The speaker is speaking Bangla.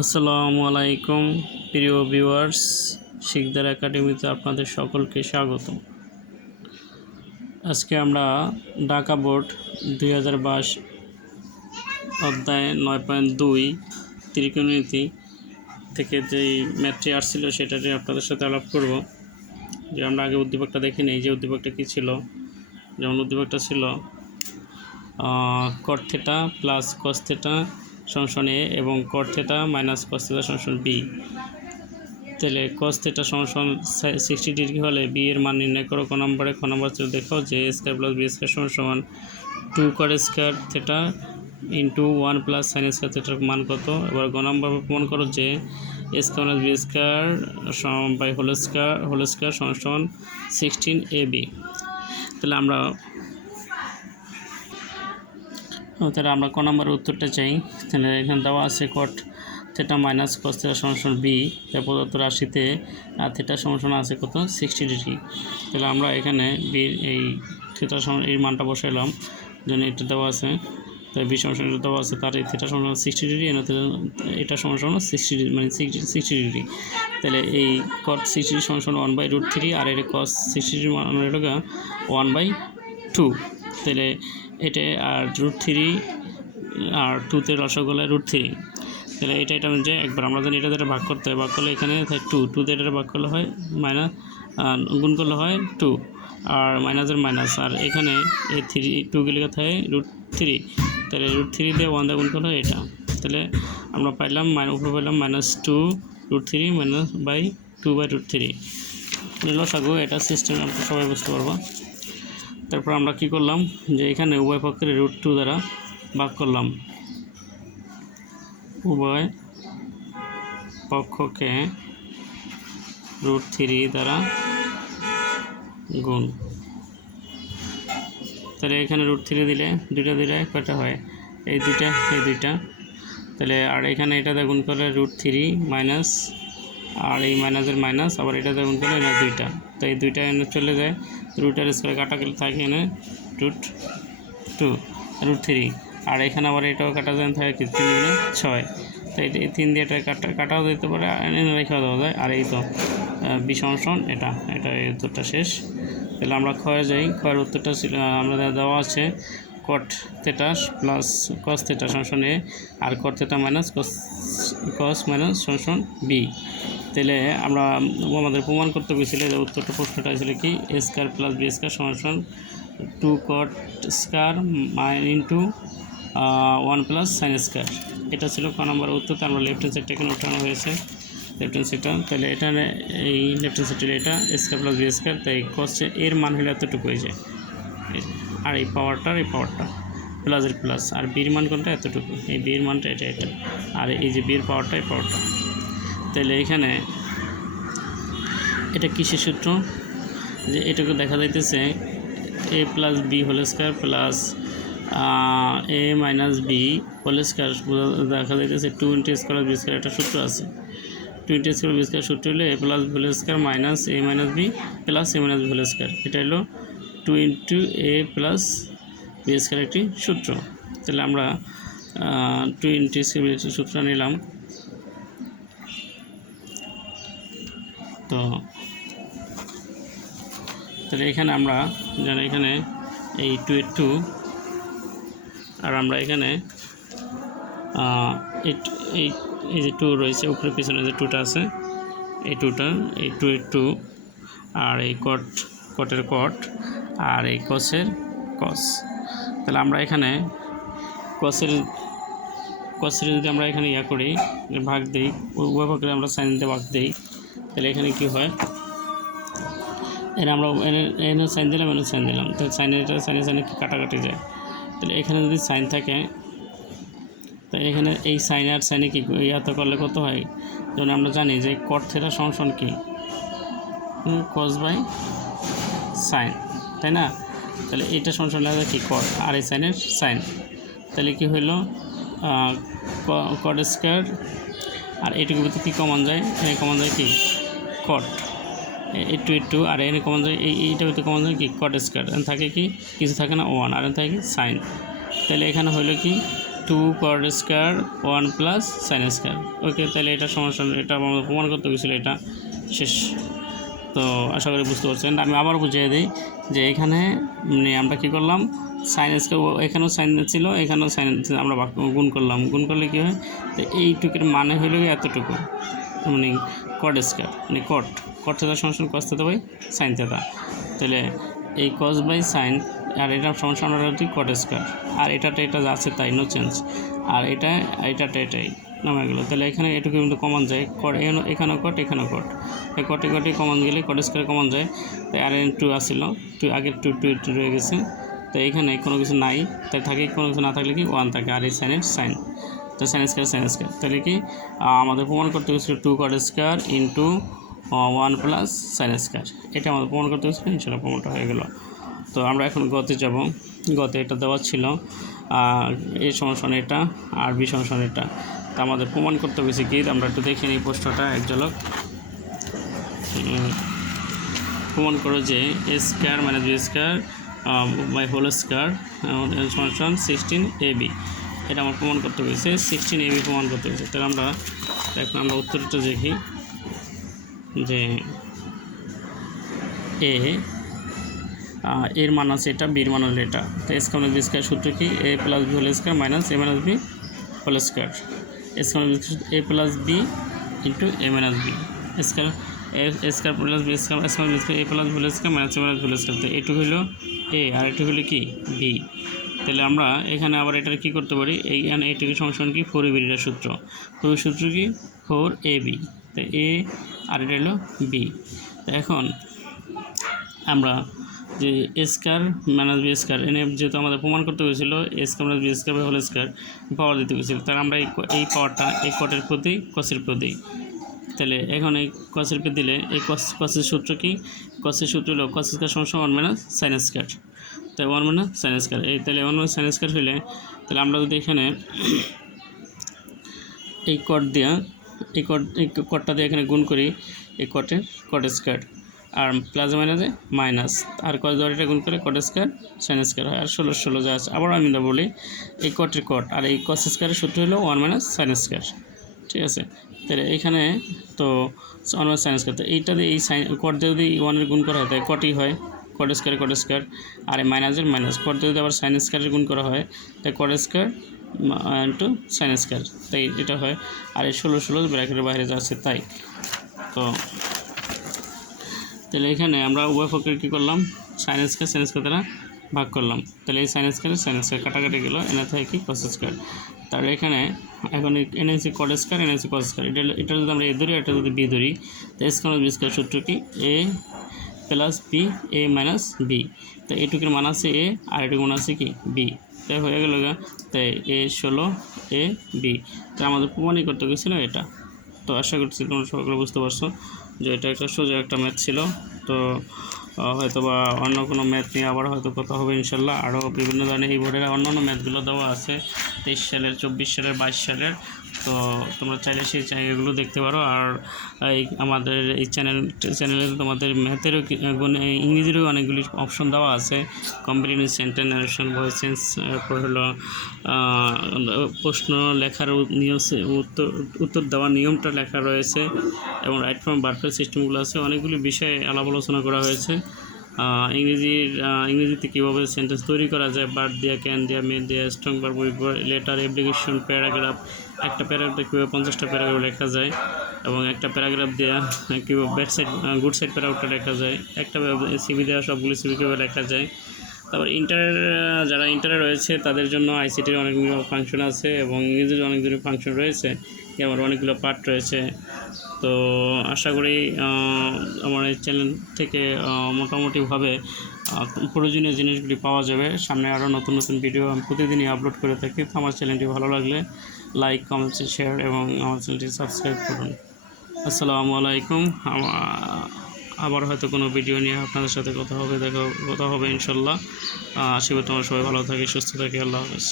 আসসালামু আলাইকুম, প্রিয় ভিউয়ার্স শিকদার একাডেমিতে আপনাদের সকলকে স্বাগত। আজকে আমরা ঢাকা বোর্ড দুই হাজার বাইশ অধ্যায় নয় পয়েন্ট দুই ত্রিকোণনীতি থেকে যেই ম্যাথটি আসছিল সেটা নিয়ে আপনাদের সাথে আলাপ করব। যে আমরা আগে উদ্দীপকটা দেখি নেই, যে উদ্দীপকটা কী ছিল? যেমন উদ্দীপকটা ছিল কট থেটা প্লাস কস সংশন এ এবং cot theta minus cos theta সংশন B তাহলে কস থেটা সিক্সটি ডিগ্রি হলে বি এর মান নির্ণয় করো, ক নম্বরে ক নম্বর দেখো যে স্কোয়ার প্লাস বি স্কোয়ার সমান two cot square theta into one plus sine square থেটার মান কত? এবার গ নম্বর প্রমাণ করো যে square B square by whole square whole square সমান সমান সিক্সটিন এ বি তাহলে আমরা তাহলে আমরা ক নম্বরের উত্তরটা চাই। তাহলে এখানে দেওয়া আছে cot theta minus cos theta সমান বি প্রদত্ত রাশিতে, আর থেটা সমান আছে কত? সিক্সটি ডিগ্রি তাহলে আমরা এখানে বি এই থেটা এই মানটা বসাইলাম। যেন এটা দেওয়া আছে তাই বি সমান এটা দেওয়া আছে, তার এই থেটা সমান সিক্সটি ডিগ্রি এটা সমান সিক্সটি ডিগ্রি মানে সিক্সটি ডিগ্রি তাহলে এই কট সিক্সটি ডিগ্রি সমান ওয়ান বাই রুট থ্রি আর এটা cos sixty degree one by two তাহলে এটা আর রুট থ্রি আর টুতে রসগোল্লায় রুট থ্রি তাহলে এটা এটা যে একবার আমরা জানি এটা যেটা ভাগ করতে হয়, ভাগ করলে এখানে টু টুতে এটা ভাগ করলে হয় মাইনাস গুণ করলে হয় টু আর মাইনাসের মাইনাস আর এখানে এই থ্রি টু গেলে কথা হয় রুট থ্রি তাহলে রুট থ্রি দিয়ে ওয়ান দিয়ে গুণ করলে হয় এটা। তাহলে আমরা পাইলাম উপরে পাইলাম minus two root three minus by two by root three লসাগু, এটা সিস্টেম আমরা সবাই বুঝতে পারব। তারপর আমরা কি করলাম যে এখানে উভয় পক্ষের রুট টু দ্বারা ভাগ করলাম। উভয় পক্ষকে রুট থ্রি দ্বারা গুণ। তাহলে এখানে রুট থ্রি দিলে দুইটা দিলে কয়টা হয়? এই দুইটা এই দুইটা। তাহলে আর এখানে এটা গুণ করলে রুট থ্রি মাইনাস আর এই মাইনাসের মাইনাস আবার এটা গুণ করলে এটা দুইটা। তো এই দুইটা চলে যায়। রুটের স্কোয়ার কাটা গেলে থাকে এখানে রুট টু রুট থ্রি আর এখানে আবার এটাও কাটা যায় থাকে তিন দুগুণে ছয়। তো এই তিন দিয়ে এটা কাটা, কাটাও দিতে পারে রেখেও দেওয়া যায়। আর এই তো বিষংশন এটা এটা এই উত্তরটা শেষ। তাহলে আমরা ক্ষয়ে যাই ক্ষয়ের উত্তরটা ছিল আমরা দেওয়া আছে cot theta plus cos theta সংশন A R cot theta minus cos cos minus সংশন B তাহলে আমরা আমাদের প্রমাণ করতে গেছিল যে উত্তরটা প্রশ্নটা ছিল কি? A square plus B square সমান two cot square mine into one plus sine square এটা ছিল ক নম্বর উত্তরতে আমরা লেফট হ্যান্ড সাইডটা এখানে উঠানো হয়েছে। লেফট হ্যান্ড সাইডটা তাহলে এটা এই লেফট হ্যান্ড সাইডের এটা স্কোয়ার প্লাস বি স্কোয়ার তাই কসে এর মান হলে এতটুকু হয়ে যায় আর এই পাওয়ারটা এই পাওয়ারটা প্লাসের প্লাস আর বির মান কোনটা? এতটুকু। এই বির মানটা এটা এটা। আর এই যে বির পাওয়ারটা এই পাওয়ারটা তাহলে এখানে এটা কিসের সূত্র? যে এটাকে দেখা যাইতেছে, A plus B whole square plus A minus B whole square দেখা যাইতেছে two into square B square একটা সূত্র আছে। Two into square B square সূত্র হলো A plus whole square minus A minus B plus A minus whole square. এটা হলো two into A plus B square একটি সূত্র। তাহলে আমরা টু ইন্টু স্কোয়ার সূত্র নিলাম। তো তাহলে এখানে আমরা যেন এখানে এই টু এর টু আর আমরা এখানে এই এই যে টু রয়েছে, উপরে পিছনে যে টুটা আছে, এই টুটা এই টু এর টু আর এই কট কটের কট আর এই কসের কস তাহলে আমরা এখানে কসের কসের যদি আমরা এখানে ইয়া করি, ভাগ দিই, উভয় ভাগে আমরা সাইন দিয়ে ভাগ দিই তাহলে এখানে কি হয়? এর আমরা এনে সাইন দিলাম এনে সাইন দিলাম। তো সাইনের এটা সাইনে সাইনে কাটাকাটি যায়? তাহলে এখানে যদি সাইন থাকে তো এখানে এই সাইন আর সাইনে কি ইয়াতে করলে কত হয়? যেমন আমরা জানি যে কট থেটা সংশন কী? কস বাই সাইন, তাই না? তাহলে এটা সংশন লাগে কি কট আর এই সাইনের সাইন। তাহলে কি হইল? কট স্কোয়ার আর এটুকু ভিতরে কী কমন যায়? এখানে কমন যায় কি? কট এই টু টু আর এখানে কমন এই, এইটা ভিতরে কমন যায় কি? কট স্কোয়ার থাকে কি? কিছু থাকে না ওয়ান আর থাকে কি? সাইন তাহলে এখানে হইল কি? Two cot square one plus sine square okay তাহলে এটা সমস্যা এটা আমাদের প্রমাণ করতে গেছিল এটা। শেষ। তো আশা করি বুঝতে পারছেন। আমি আবার বুঝিয়ে দিই যে এখানে মানে আমরা কী করলাম? সাইন স্কোয়ার এখানেও সাইন ছিল, এখানেও সাইন আমরা গুণ করলাম। গুণ করলে কী হয়? তো এইটুকুর মানে হলো এতটুকু। মানে কট স্কোয়ার মানে কট কট থেতা সমস্যা cos theta by sine theta তাহলে এই কস বাই সাইন আর এটা সমস্যা আমরা কট স্কোয়ার আর এটাটা এটা আছে তাই নো চেঞ্জ আর এটা এটাটা এটাই, নামে গেলো। তাহলে এখানে এটুকু কিন্তু কমন যায়। এখানেও কট এখানেও কট এই কটে কটে কমন গেলে কট স্কোয়ার কমন যায়। তাই আর এন টু আসছিল টু আগের টু টু টু রয়ে গেছে। তো এখানে কোনো কিছু নাই। তাই থাকে, কোনো কিছু না থাকলে কি ওয়ান থাকে। আর এই সাইনের সাইন তো সাইন স্কোয়ার সাইন স্কোয়ার তাহলে কি? আমাদের প্রমাণ করতে হয়েছিল two cot square into one plus sine square এটা আমাদের প্রমাণ করতে হয়েছিল ইনশাল্লাহ প্রমাণটা হয়ে গেল। তো আমরা এখন গতে যাব। গতে এটা দেওয়া ছিল আর এই সমস্যা এটা, আর বি সমস্যা এটা। তা আমাদের প্রমাণ করতে হয়েছে কি? আমরা একটু দেখে নিই প্রশ্নটা, এক ঝলক। প্রমাণ করো যে A square minus B square by whole square সমান সিক্সটিন এ বি এটা আমার প্রমাণ করতে হয়েছে সিক্সটিন এ বি প্রমাণ করতে হয়েছে তাহলে আমরা এখন আমরা উত্তরটা দেখি। যে এ এর মান আছে এটা বির মান হলো এটা। তো এস কামন বি স্কোয়ার সূত্র কি? A plus B whole square minus A minus B whole square is common A plus B into A minus B square square plus B square is B square A plus whole square minus A minus whole square তো এটু হলো এ আর এটু হলো কি? বি তাহলে আমরা এখানে আবার এটার কি করতে পারি? এইখানে এটুকু সংশোধন কি? ফোর বির সূত্র। ফোর সূত্র কি? ফোর এ বি তো এ আর এটা হলো বি এখন আমরা যে স্কার মাইনাস বি স্কার এনে যেহেতু আমাদের প্রমাণ করতে হয়েছিল square minus B square whole square power দিতে হয়েছিল। তাহলে আমরা এই পাওয়ারটা এই কটের প্রতি কসের প্রতি তাহলে এখন এই কসের প্রতি দিলে এই কস কসের সূত্র কি? কসের সূত্র হলো কস স্কার সমস্যা ওয়ান মাইনাস সাইন স্কার তাই ওয়ান মাইনাস সাইন স্কার এই তাহলে ওয়ান মাইনাস সাইন স্কার হলে তাহলে আমরা যদি এখানে এই কট দিয়া, এই কট, এই কটটা দিয়ে এখানে গুণ করি, এই কটের কট স্কোয়ার আর প্লাস মাইনাসে মাইনাস আর ধরে এটা গুণ করে কট স্কোয়ার সাইন স্কোয়ার হয়। আর ষোলো ষোলো যা আছে আবার আমি বলি, এই কটের কট আর এই কস স্কোয়ারের সূত্র হলো ওয়ান মাইনাস সাইন স্কোয়ার ঠিক আছে? তাহলে এখানে তো ওয়ান মাইনাস সাইন স্কোয়ার তো এইটা দিয়ে এই সাইন কট দিয়ে যদি ওয়ানের গুণ করা হয় তাই কটই হয়। কট স্কোয়ার কট স্কোয়ার আর এই মাইনাসের মাইনাস কট যদি আবার সাইন স্কোয়ারের গুণ করা হয় তাই cot square into sine square তাই এটা হয়। আর এই ষোলো ষোলো ব্র্যাকেটের বাইরে যাচ্ছে তাই। তো, তাহলে এখানে আমরা উভয় পক্ষের কী করলাম? সাইন স্কোয়ার সাইন স্কোয়ার দ্বারা ভাগ করলাম। তাহলে এই সাইন স্কোয়ার সাইন স্কোয়ার কাটাকাটি গেলো, এনে থাকে কি? কস স্কোয়ার তাহলে এখানে এখন এনেছি কট স্কোয়ার এনেছি কস স্কোয়ার এটা এটা যদি আমরা এ ধরি এটা যদি বি ধরি তো কারণ বি স্কোয়ার সূত্র কি? A plus B, A minus B. তো এটুকুর মান আছে এ, আর এটুকুর মান আছে কি? বি। তাই হয়ে গেল তাই এ ষোলো, এ বি। তো আমাদের প্রমাণই করতে গেছিল এটা। তো আশা করছি তোমরা সকলে বুঝতে পারছ যে এটা একটা সোজা একটা ম্যাথ ছিল। তো হয়তো বা অন্য কোনো ম্যাথ নিয়ে আবার হয়তো কথা হবে ইনশাল্লাহ। আরও বিভিন্ন ধরনের এই বোর্ডের অন্যান্য ম্যাথগুলো দেওয়া আছে, তেইশ সালের, চব্বিশ সালের, বাইশ সালের। তো তোমরা চাইলে সেই চ্যানেলগুলো দেখতে পারো। আর এই আমাদের এই চ্যানেল, চ্যানেলে তোমাদের ম্যাথেরও কি- ইংরেজিরও অনেকগুলি অপশন দেওয়া আছে। কম্পিটিভ সেন্টার নারেশন ভয়েসেন্স তারপর হলো প্রশ্ন লেখার নিয়ম উত্তর উত্তর দেওয়ার নিয়মটা লেখা রয়েছে। এবং রাইট ফর্ম বার্ফের সিস্টেমগুলো আছে। অনেকগুলি বিষয়ে আলাপ আলোচনা করা হয়েছে। ইংরেজির ইংরেজিতে কীভাবে সেন্টেন্স তৈরি করা যায় বার্ড দেওয়া ক্যান দেওয়া মেন দেওয়া strong verb letter application paragraph একটা প্যারাগ্রাফে কীভাবে পঞ্চাশটা প্যারাগ্রাফ লেখা যায় এবং একটা প্যারাগ্রাফ দেওয়া কীভাবে ব্যাড সাইড গুড সাইড প্যারাগ্রাফটা লেখা যায়, একটা সিবি দেওয়া, সবগুলি সিবি কীভাবে লেখা যায়। তারপর ইন্টার যারা ইন্টারে রয়েছে, তাদের জন্য আইসিটির অনেকগুলো ফাংশন আছে এবং ইংরেজির অনেকগুলো ফাংশন রয়েছে। যেমন অনেকগুলো পার্ট রয়েছে। তো আশা করি আমার এই চ্যানেল থেকে মোটামুটিভাবে প্রয়োজনীয় জিনিসগুলি পাওয়া যাবে। সামনে আরও নতুন নতুন ভিডিও আমি প্রতিদিনই আপলোড করে থাকি। তো আমার চ্যানেলটি ভালো লাগলে লাইক কমেন্ট শেয়ার এবং আমার চ্যানেলটি সাবস্ক্রাইব করুন। আসসালামু আলাইকুম। আবার হয়তো কোনো ভিডিও নিয়ে আপনাদের সাথে কথা হবে, দেখা, কথা হবে ইনশাল্লাহ। আশীর্বাদ তোমরা সবাই ভালো থাকে, সুস্থ থাকে। আল্লাহ হাফেজ।